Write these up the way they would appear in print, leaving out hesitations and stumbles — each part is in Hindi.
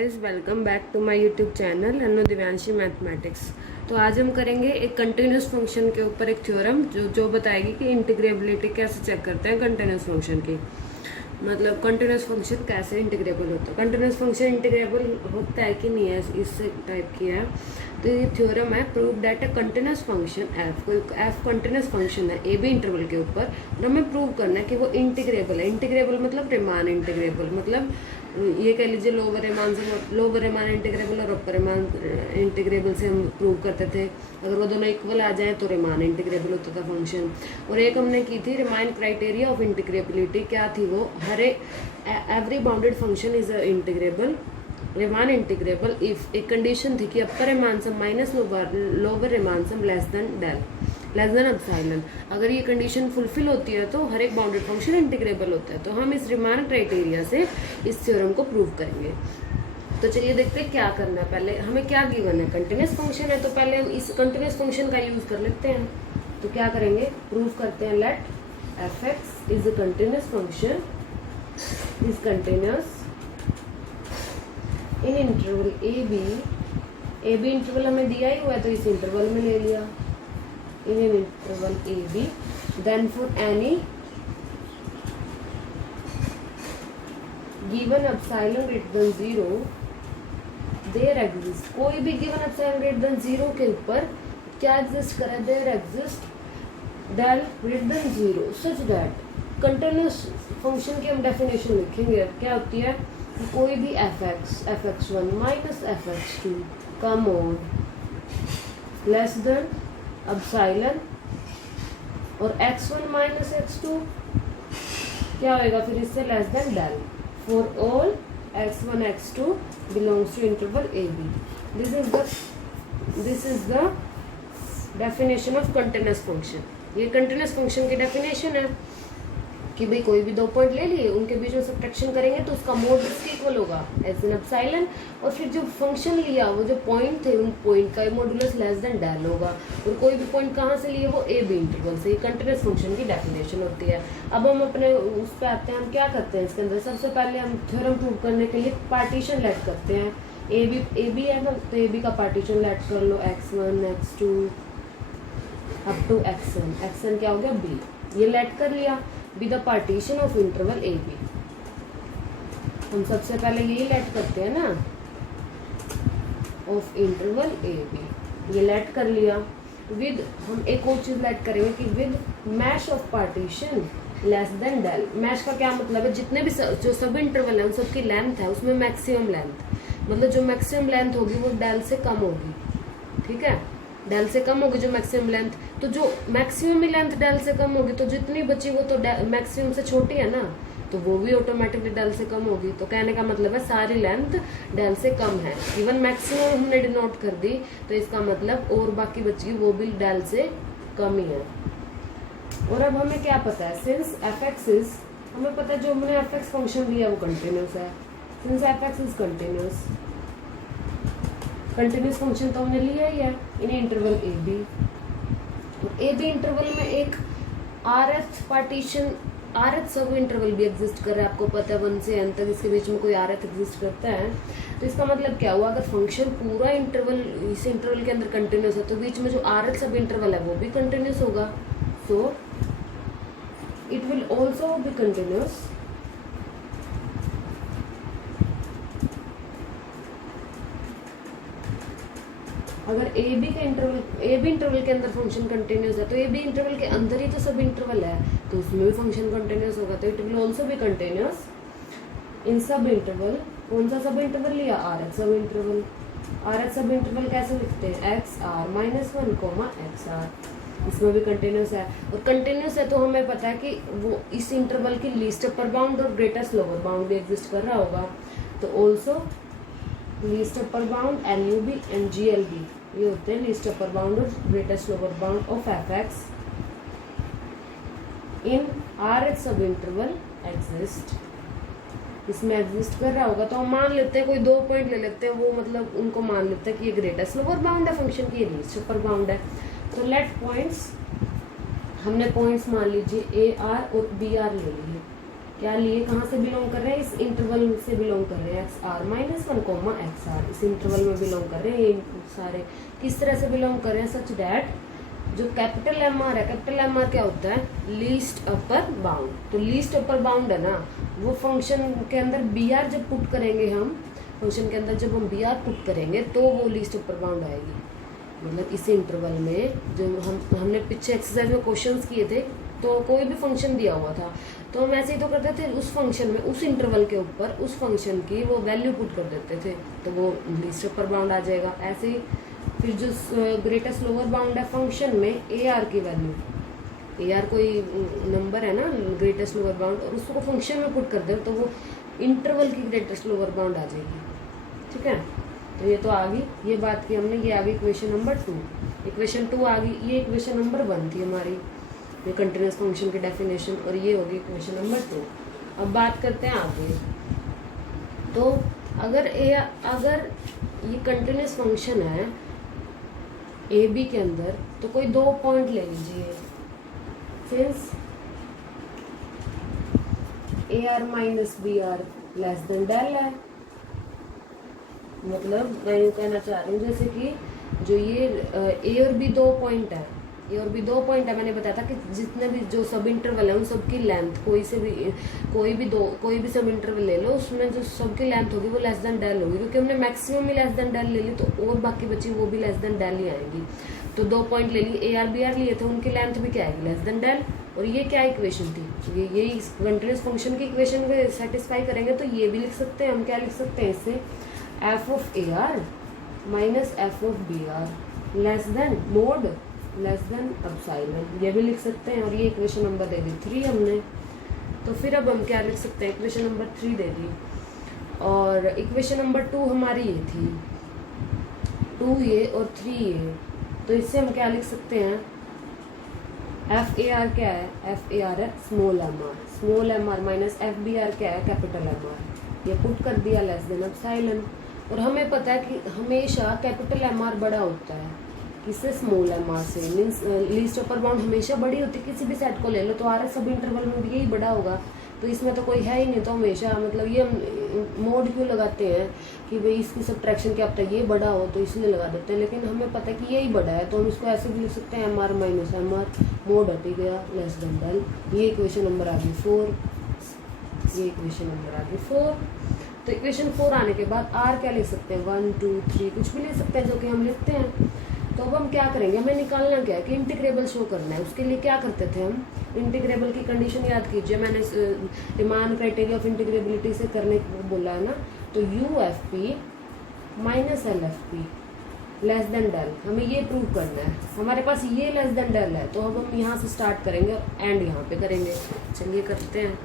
Guys, welcome back to my YouTube channel Anu Divyanshi mathematics. तो आज हम करेंगे एक कंटिन्यूस फंक्शन के ऊपर एक थ्योरम जो बताएगी कि इंटीग्रेबिलिटी कैसे चेक करते हैं कंटिन्यूस फंक्शन की। मतलब कंटिन्यूस फंक्शन कैसे इंटीग्रेबल होता है, कंटिन्यूस फंक्शन इंटीग्रेबल होता है कि नहीं है, इस टाइप की है। तो ये थ्योरम है, prove that a continuous function F, कोई एफ कंटिन्यूस फंक्शन है ए बी इंटरवल के ऊपर, और हमें प्रूव करना है कि वो इंटीग्रेबल है। इंटीग्रेबल मतलब रिमान इंटीग्रेबल, मतलब ये कह लीजिए लोअर रिमान इंटीग्रेबल और अपर रिमान इंटीग्रेबल से हम प्रूव करते थे। अगर वो दोनों इक्वल आ जाए तो रिमान इंटीग्रेबल होता था फंक्शन। और एक हमने की थी रिमान क्राइटेरिया ऑफ इंटीग्रेबिलिटी, क्या थी वो, हर every bounded function is integrable, Riemann integrable if एक कंडीशन थी कि upper Riemann sum minus lower Riemann sum less than epsilon. अगर ये कंडीशन फुलफिल होती है तो हर एक बाउंडेड फंक्शन इंटीग्रेबल होता है। तो हम इस रिमान क्राइटेरिया से इस थ्योरम को प्रूव करेंगे। तो चलिए देखते हैं क्या करना है। पहले हमें क्या गिवन है, कंटिन्यूस फंक्शन है, तो पहले हम इस कंटिन्यूस फंक्शन का यूज कर लेते हैं। तो क्या करेंगे, प्रूव करते हैं, let f x is a continuous function is continuous in interval a b interval हमें दिया ही हुआ है तो इस इंटरवल में ले लिया, in an interval AB, then for any given epsilon greater than 0 there exist, कोई भी given epsilon greater than 0 के ऊपर क्या exist करे, there exist del greater than 0 such that continuous function की हम definition लिखेंगे। क्या होती है कि कोई भी fx1 minus fx2 का mod less than एप्सिलॉन और x1 माइनस x2 क्या होएगा फिर इससे less than del for all x1 x2 belongs to interval a b. This is the definition of continuous function. ये कंटिन्यूस फंक्शन की डेफिनेशन है कि भाई कोई भी दो पॉइंट ले लिए, उनके बीच में सब्ट्रैक्शन करेंगे तो उसका मोड इसके इक्वल होगा एज एन एप्सिलॉन, और फिर जो फंक्शन लिया वो जो पॉइंट थे उन पॉइंट का मॉडुलस लेस देन डेल होगा। और कोई भी पॉइंट कहाँ से लिए, वो ए बी इंटरवल से। ये कंटिन्यूस फंक्शन की डेफिनेशन होती है। अब हम अपने उस पर आते हैं, हम क्या करते हैं इसके अंदर। सबसे पहले हम थ्योरम प्रूव करने के लिए पार्टीशन लेट करते हैं। ए बी है ना, तो ए बी का पार्टीशन लेट कर लो, x1 x2 up to xn क्या हो गया बी, ये लेट कर लिया be the partition of interval a b. हम सबसे पहले यही लेट करते हैं ना, ऑफ इंटरवल ए बी, ये लेट कर लिया विद, हम एक और चीज लेट करेंगे कि with mesh of partition less than del. Mesh का क्या मतलब है, जितने भी जो सब इंटरवल है उन सबकी लेंथ है उसमें मैक्सिमम लेंथ, मतलब जो मैक्सिमम लेंथ होगी वो डेल से कम होगी, ठीक है, डेल से कम होगी जो मैक्सिमम लेंथ। तो जो मैक्सिमम लेंथ डेल से कम होगी तो जितनी बची वो तो मैक्सिमम से छोटी है ना, तो वो भी ऑटोमेटिकली डेल से कम होगी। तो कहने का मतलब है सारी लेंथ डेल से कम है। इवन मैक्सिमम हमने डिनोट कर दी तो इसका मतलब और बाकी बची वो भी डेल से कम ही है। और अब हमें क्या पता है, सिंस एफ एक्स इज, हमें पता है जो हमने एफ एक्स फंक्शन लिया वो कंटिन्यूस है। Since f x is continuous function तो हमने लिया ही है in interval a b. A b interval में एक आरएथ पार्टीशन, आरएथ सब इंटरवल भी एग्जिस्ट कर रहा है, आपको पता है 1 से n तक इसके बीच में कोई आरएथ एग्जिस्ट करता है। तो इसका मतलब क्या हुआ, अगर फंक्शन पूरा इंटरवल इस इंटरवल के अंदर कंटिन्यूस है तो बीच में जो आरएथ सब इंटरवल है वो भी कंटिन्यूस होगा। So it will also be continuous अगर ए बी इंटरवल के अंदर फंक्शन कंटिन्यूस है तो ए बी इंटरवल के अंदर ही तो सब इंटरवल है तो उसमें भी फंक्शन कंटिन्यूस होगा। तो it will also be continuous in sub interval. कौन सा सब इंटरवल लिया, r h sub interval. R h sub interval कैसे लिखते हैं, x r minus 1 x r, इसमें भी कंटिन्यूस है। और कंटिन्यूस है तो हमें पता है कि वो इस इंटरवल की लीस्ट अपर बाउंड और ग्रेटेस्ट लोअर बाउंड भी एग्जिस्ट कर रहा होगा। तो also least upper bound LUB and GLB, ये होते हैं लीस्ट अपर बाउंड और greatest lower bound of F x in are h sub interval exist, इसमें एग्जिस्ट कर रहा होगा। तो हम मान लेते हैं, कोई दो पॉइंट ले लेते हैं, वो मतलब उनको मान लेते हैं कि ये ग्रेटेस्ट लोअर बाउंड है फंक्शन की, ये लीस्ट अपर बाउंड है। तो लेट पॉइंट्स, हमने पॉइंट्स मान लीजिए AR और BR ले लिए। क्या लिए, कहाँ से बिलोंग कर रहे हैं, इस इंटरवल से बिलोंग कर रहे हैं, x r minus one comma x r, इस इंटरवल में बिलोंग कर रहे हैं ये सारे। किस तरह से बिलोंग कर रहे हैं, सच डैट जो कैपिटल एम आर है, कैपिटल एम आर क्या होता है, लीस्ट अपर बाउंड। तो लीस्ट अपर बाउंड है ना, वो फंक्शन के अंदर बी आर जब पुट करेंगे हम, फंक्शन के अंदर जब हम बी आर पुट करेंगे तो वो लीस्ट अपर बाउंड आएगी। मतलब इस इंटरवल में जो हमने पीछे एक्सरसाइज में क्वेश्चंस किए थे, तो कोई भी फंक्शन दिया हुआ था तो हम ऐसे ही तो करते थे, उस फंक्शन में उस इंटरवल के ऊपर उस फंक्शन की वो वैल्यू पुट कर देते थे, तो वो लीस्ट अपर बाउंड आ जाएगा। ऐसे ही फिर जो ग्रेटेस्ट लोअर बाउंड है फंक्शन में ए आर की वैल्यू, ए आर कोई नंबर है ना ग्रेटेस्ट लोअर बाउंड, और उसको फंक्शन में पुट कर दे तो वो इंटरवल की ग्रेटेस्ट लोअर बाउंड आ जाएगी। ठीक है, तो ये तो आ गई, ये बात की हमने, ये आ गई इक्वेशन नंबर 2। इक्वेशन 2 आ गई, ये इक्वेशन नंबर 1 थी हमारी, ये कंटिन्यूस फंक्शन की डेफिनेशन, और ये होगी इक्वेशन नंबर 2। अब बात करते हैं आगे। तो अगर ये कंटिन्यूस फंक्शन है ए बी के अंदर, तो कोई 2 पॉइंट ले लीजिए, since a r minus b r less than del है। मतलब मैं यूँ कहना चाह रही हूँ जैसे कि जो ये ए और बी 2 पॉइंट है, ए और बी 2 पॉइंट है, मैंने बताया था कि जितने भी जो सब इंटरवल है उन सबकी लेंथ कोई भी सब इंटरवल ले लो, उसमें जो सबकी लेंथ होगी वो लेस देन डेल होगी, क्योंकि हमने मैक्सिमम ही लेस देन डेल ले ली, तो और बाकी बची वो भी लेस देन डेल ही आएंगी। तो 2 पॉइंट ले लिए, ए आर बी आर लिए थे, उनकी लेंथ भी क्या आएगी, लेस देन डेल। और ये क्या इक्वेशन थी, ये कंटिन्यूस फंक्शन की इक्वेशन को सेटिस्फाई करेंगे, तो ये भी लिख सकते हैं हम, क्या लिख सकते हैं इससे, f of a r minus f of b r less than mod less than epsilon, ये भी लिख सकते हैं। और ये इक्वेशन नंबर दे दी 3 हमने। तो फिर अब हम क्या लिख सकते हैं, इक्वेशन नंबर 3 दे दी, और इक्वेशन नंबर 2 हमारी ये थी, 2 ये और 3 ये, तो इससे हम क्या लिख सकते हैं, एफ ए आर क्या है, एफ ए आर है small m r minus f b r क्या है, कैपिटल एम आर, ये पुट कर दिया लेस देन एप्सिलॉन। और हमें पता है कि हमेशा कैपिटल एम आर बड़ा होता है किससे, स्मॉल एम आर से, मीन्स लीस्ट अपर बाउंड हमेशा बड़ी होती है, किसी भी सेट को ले लो तो आर सब इंटरवल में भी यही बड़ा होगा, तो इसमें तो कोई है ही नहीं, तो हमेशा मतलब ये मोड क्यों लगाते हैं कि भाई इसकी सब्ट्रैक्शन क्या होता है, ये बड़ा हो तो इसलिए लगा देते हैं, लेकिन हमें पता है कि यही बड़ा है, तो हम इसको ऐसे भी लिख सकते हैं, m r minus m r, mod हट गया लेस देन डेल। ये इक्वेशन नंबर आ गई 4, ये इक्वेशन नंबर आ गई 4। तो इक्वेशन 4 आने के बाद आर क्या लिख सकते हैं, 1 2 3 कुछ भी ले सकते हैं, जो कि हम लिखते हैं। तो अब हम क्या करेंगे, हमें निकालना क्या है कि इंटीग्रेबल शो करना है। उसके लिए क्या करते थे हम, इंटीग्रेबल की कंडीशन याद कीजिए, मैंने रीमान क्राइटेरिया ऑफ इंटीग्रेबिलिटी से करने को बोला है ना, तो u f p minus l f p less than del, हमें ये प्रूव करना है। हमारे पास ये लेस देन डेल है, तो अब हम यहाँ से स्टार्ट करेंगे और एंड यहाँ पे करेंगे। चलिए करते हैं,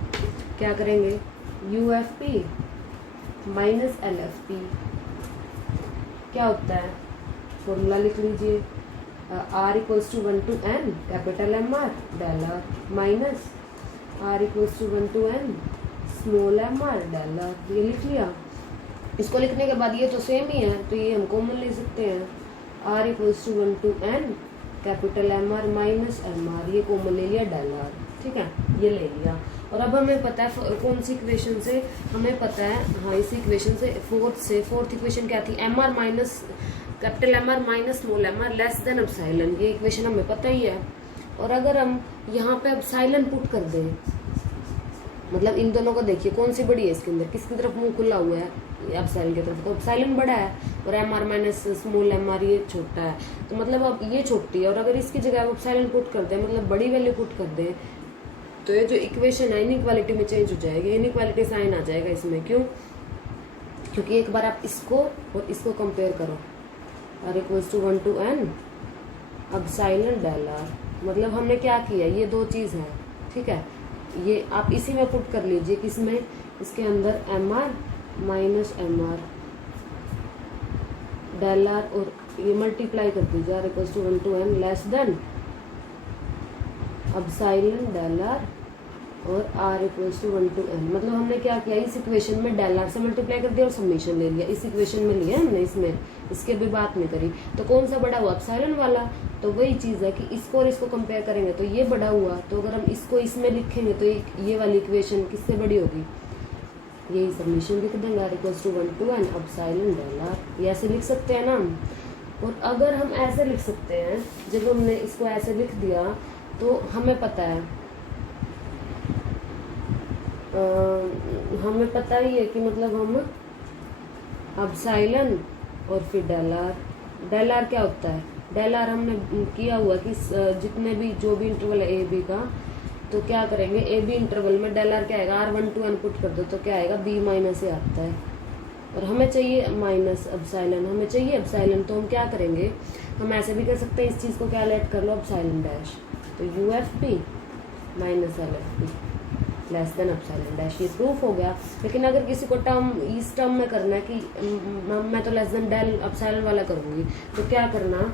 क्या करेंगे, u f p minus l f p क्या होता है, फॉर्मूला लिख लीजिए, r equals to 1 to n capital m r del r minus r equals to 1 to n small m r del r, ये लिख लिया। इसको लिखने के बाद ये तो सेम ही है, तो ये हम कॉमन ले सकते हैं, r equals to 1 to n capital m r minus m r, ये कॉमन ले लिया डेल आर। ठीक है, ये ले लिया। और अब हमें पता है कौन सी इक्वेशन से, हमें पता है, हाँ इसी इक्वेशन से, फोर्थ इक्वेशन क्या थी, m r minus capital m r minus small m r less than epsilon, ये इक्वेशन हमें पता ही है। और अगर हम यहाँ पे एप्सिलॉन पुट कर दें, मतलब इन दोनों को देखिए कौन सी बड़ी है, इसके अंदर किसकी तरफ मुंह खुला हुआ है, एप्सिलॉन की तरफ, तो एप्सिलॉन बड़ा है और m r minus small m r ये छोटा है, तो मतलब अब ये छोटी है। और अगर इसकी जगह आप एप्सिलॉन पुट कर दें, मतलब बड़ी वैल्यू पुट कर दें, तो ये जो इक्वेशन है इनइक्वालिटी में चेंज हो जाएगी, इनइक्वालिटी साइन आ जाएगा इसमें। क्यों, क्योंकि एक बार आप इसको और इसको कंपेयर करो, r equals to 1 to n epsilon del r, मतलब हमने क्या किया, ये 2 चीज़ है। ठीक है, ये आप इसी में पुट कर लीजिए, किसमें, इसके अंदर m r minus m r del r, और ये मल्टीप्लाई कर दीजिए, r equals to 1 to n less than epsilon del r और r equals to 1 to n। मतलब हमने क्या किया, इस इक्वेशन में डेल आर से मल्टीप्लाई कर दिया और समीशन ले लिया, इस इक्वेशन में लिया हमने, इसमें इसके भी बात नहीं करी। तो कौन सा बड़ा हुआ, एप्सिलॉन वाला। तो वही चीज़ है कि इसको और इसको कंपेयर करेंगे तो ये बड़ा हुआ, तो अगर हम इसको इसमें लिखेंगे तो ये वाली इक्वेशन किससे बड़ी होगी, यही समीशन लिख देंगे, r equals to 1 to n epsilon del r. ये ऐसे लिख सकते हैं ना। और अगर हम ऐसे लिख सकते हैं, जब हमने इसको ऐसे लिख दिया तो हमें पता है ही है कि मतलब हम एप्सिलॉन और फिर डेल आर क्या होता है, डेल आर हमने किया हुआ कि जितने भी जो भी इंटरवल है ए बी का, तो क्या करेंगे, ए बी इंटरवल में डेल आर क्या आएगा, r1 to n पुट कर दो तो क्या आएगा, b माइनस ए आता है। और हमें चाहिए माइनस एप्सिलॉन, हमें चाहिए एप्सिलॉन, तो हम क्या करेंगे, हम ऐसे भी कर सकते हैं, इस चीज़ को क्या लेट कर लो एप्सिलॉन डैश, तो u f p minus l f p less than epsilon dash. ये प्रूफ हो गया। लेकिन अगर किसी को इस टर्म में करना है कि मैं तो लेस देन डेल एप्सिलॉन वाला करूँगी, तो क्या करना,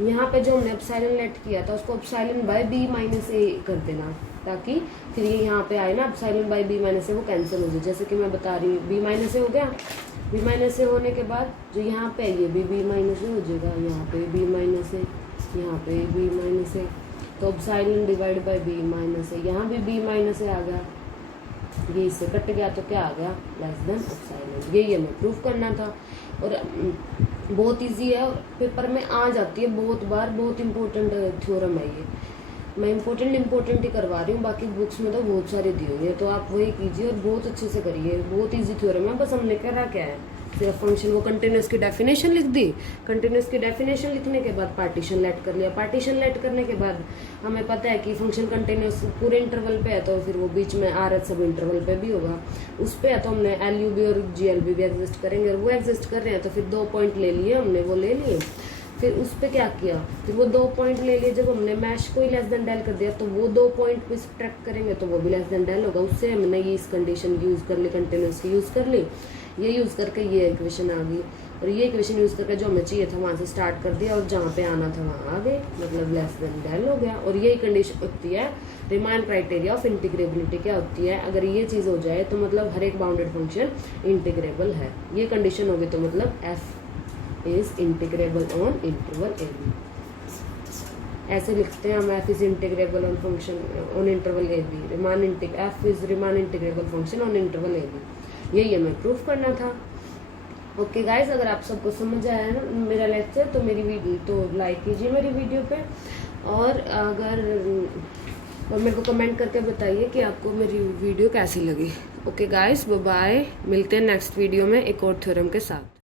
यहाँ पे जो हमने एप्सिलॉन लेट किया था उसको एप्सिलॉन बाय बी माइनस ए कर देना, ताकि फिर ये यहाँ पे आए ना एप्सिलॉन बाय बी माइनस ए, वो कैंसिल हो जाए। जैसे कि मैं बता रही हूँ, बी माइनस ए हो गया, बी माइनस ए होने के बाद जो यहाँ पे ये बी माइनस ए हो जाएगा, यहाँ पे बी माइनस ए, यहाँ पे बी माइनस ए, तो epsilon divide by B minus A, यहाँ भी बी माइनस ए आ गया, ये इससे कट गया तो क्या आ गया, लेस देन एप्सिलॉन। यही हमें प्रूफ करना था। और बहुत इजी है और पेपर में आ जाती है बहुत बार, बहुत इंपॉर्टेंट थ्योरम है ये। मैं इम्पोर्टेंट ही करवा रही हूँ, बाकी बुक्स में तो बहुत सारे दी हुई है, तो आप वही कीजिए और बहुत अच्छे से करिए। बहुत इजी थ्योरम है, बस हमने करा क्या है, सिर्फ फंक्शन वो कंटिन्यूस की डेफिनेशन लिख दी, कंटिन्यूस की डेफिनेशन लिखने के बाद पार्टीशन लेट कर लिया, पार्टीशन लेट करने के बाद हमें पता है कि फंक्शन कंटिन्यूस पूरे इंटरवल पे है, तो फिर वो बीच में आर एच सब इंटरवल पे भी होगा, उस पर है तो हमने एल यू बी और जी एल बी एग्जिस्ट करेंगे, और वो एग्जिस्ट कर रहे हैं तो फिर 2 पॉइंट ले लिए हमने, वो ले लिए। फिर उस पर क्या किया, फिर वो 2 पॉइंट ले लिए, जब हमने मैश को ही लेस देन डेल कर दिया तो वो 2 पॉइंट पे सब्ट्रैक्ट करेंगे तो वो भी लेस देन डेल होगा। उससे हमने ये इस कंडीशन यूज़ कर ली, कंटिन्यूस की यूज़ कर ली, ये यूज़ करके ये इक्वेशन आ गई, और ये इक्वेशन यूज़ करके जो हमें चाहिए था वहाँ से स्टार्ट कर दिया और जहाँ पे आना था वहाँ आ गए, मतलब लेस देन डेल हो गया। और यही कंडीशन होती है रिमान क्राइटेरिया ऑफ इंटीग्रेबिलिटी। क्या होती है, अगर ये चीज़ हो जाए तो मतलब हर एक बाउंडेड फंक्शन इंटीग्रेबल है, ये कंडीशन होगी तो मतलब f is integrable on interval a b. ऐसे लिखते हैं हम, f is integrable on function on interval a b, f is Riemann integrable function on interval a b. यही हमें प्रूफ करना था। ओके गाइज, अगर आप सबको समझ आया है ना मेरा लेक्चर, तो मेरी वीडियो तो लाइक कीजिए मेरी वीडियो पे, और मेरे को कमेंट करके बताइए कि आपको मेरी वीडियो कैसी लगी। ओके गाइज, बाय बाय, मिलते हैं नेक्स्ट वीडियो में एक और थ्योरम के साथ।